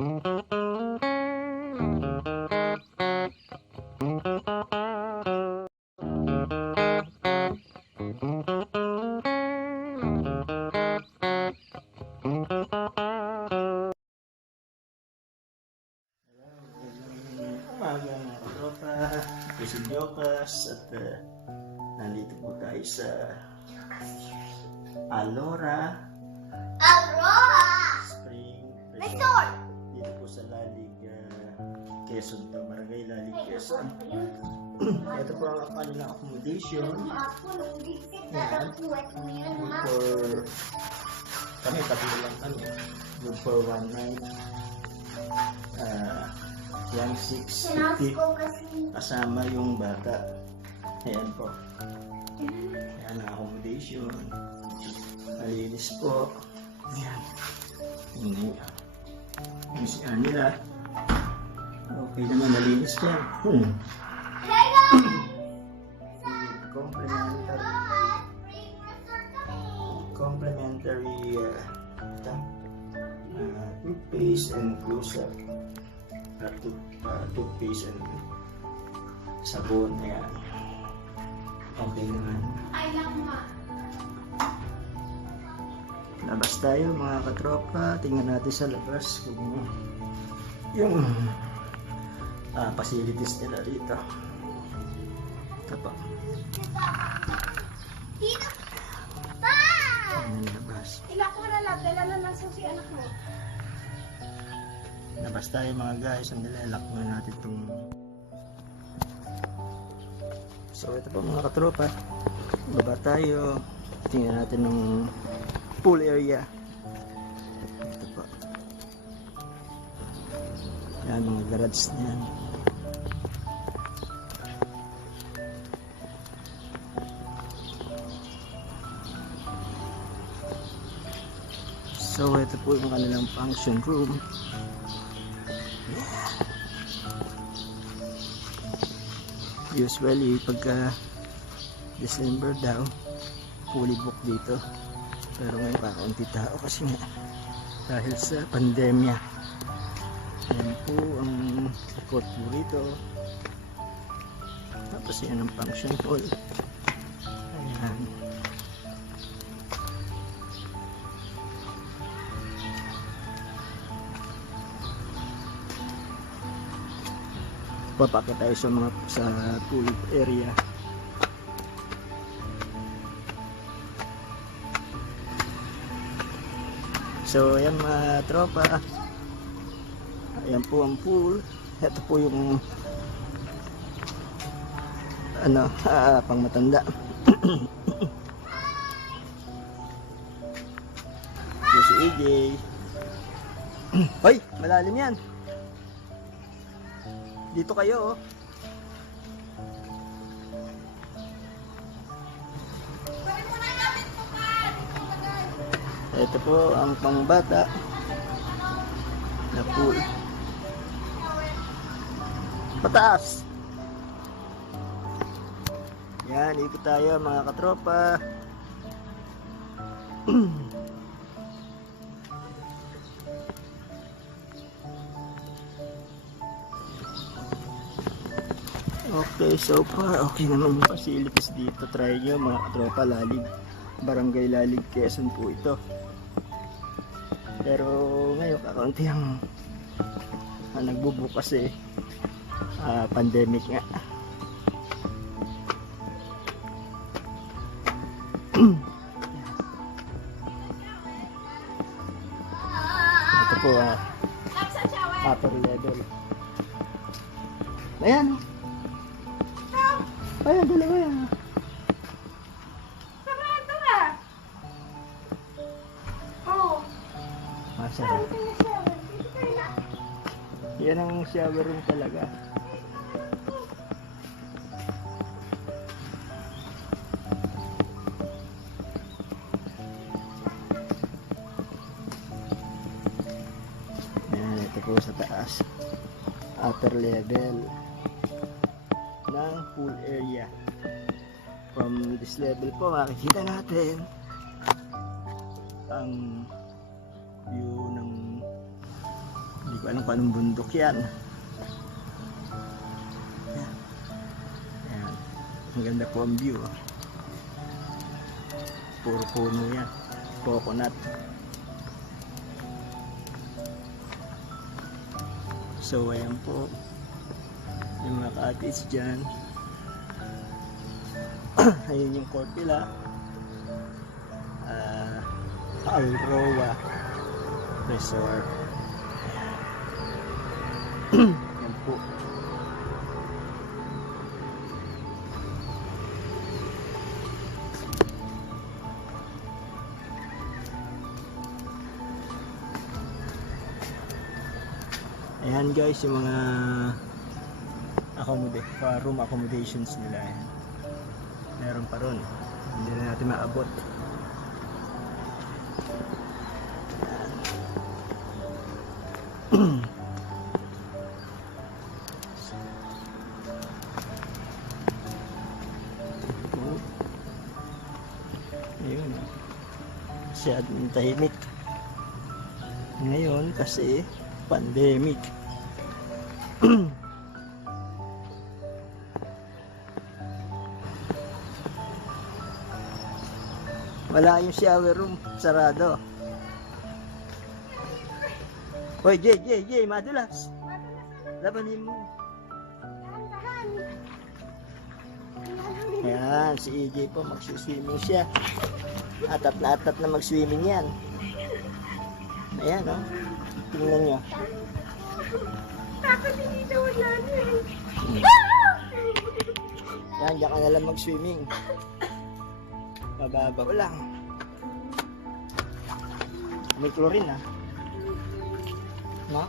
Umaga mga katropa, ako si Jokas at nandito po tayo sa Alora Spring Resort. Dito po sa Lalig, Quezon to, Barangay Lalig, Quezon. Ito po ang kanilang accommodation. Yan. For kami, tatlo lang kami. Good for one night. Yan 650 kasama yung bata. Ayan po. Ayan ang accommodation. Malinis po. Ayan. Yung CR nila. Okay naman, malinis yan. Complimentary toothpaste and close-up. Toothpaste and sabon. Ayan. Okay naman. Labas tayo mga katropa. Tingnan natin sa labas kung yung facilities nila rito. Ito pa. Ayan, labas. Ilak mo na lang. Dala na lang si anak mo. Labas tayo mga guys. Ang nilalak na natin itong. So ito po mga katropa. Baba tayo. Tingnan natin ng pool area. Ito po. Yan mga garage na yan. So ito po yung kanilang function room. Usually pagka December daw fully book dito, pero ngayon kakaunti tao kasi nga dahil sa pandemya. Yan po ang court po rito, tapos yan ang function hall. Ayan. Papakita tayo sa pool area. So ayan mga tropa, ayan po ang pool. Ito po yung pang matanda. Ito si AJ. Hoy, malalim yan. Dito kayo, oh. Ito po ang pangbata na pool. Pataas. Yan, ikot tayo mga katropa. Okay, so far okay naman yung facilities dito. Try nyo mga katropa. Lalig, Barangay Lalig, Quezon po ito. Pero ngayon kakaunti ang nagbubukas pandemic nga. Ito po upper level. Ayan. Ayan, dalawa yan. Sarado ah. Oo. Masarap. Yan ang shower room talaga. Ayan, ito po sa taas. Upper level ng pool area. From this level po makikita natin ang view ng, hindi ko alam kung anong bundok yan. Ayan. Ayan. Ang ganda po ang view. Oh. Puro puno yan. Coconut. So ayan po. Yung mga cottage dyan. Ayun yung court nila. Alroa Resort. Yan po. Ayan guys, yung mga room accommodations nila. Ayan. Meron pa ron. Hindi na natin maabot. Ayun. Masyadong tahimik. Ngayon kasi pandemic. Wala yung shower room, sarado. Hoy, Jay, madulas. Labanin mo. Ayan, si EJ po, magsiswimming siya. Atap na magswimming yan. Ayan, oh. Tingnan nyo. Dapat hindi daw yan eh. Yan, diyan ka na lang mag-swimming. Mababaw lang. May chlorine, ah. No?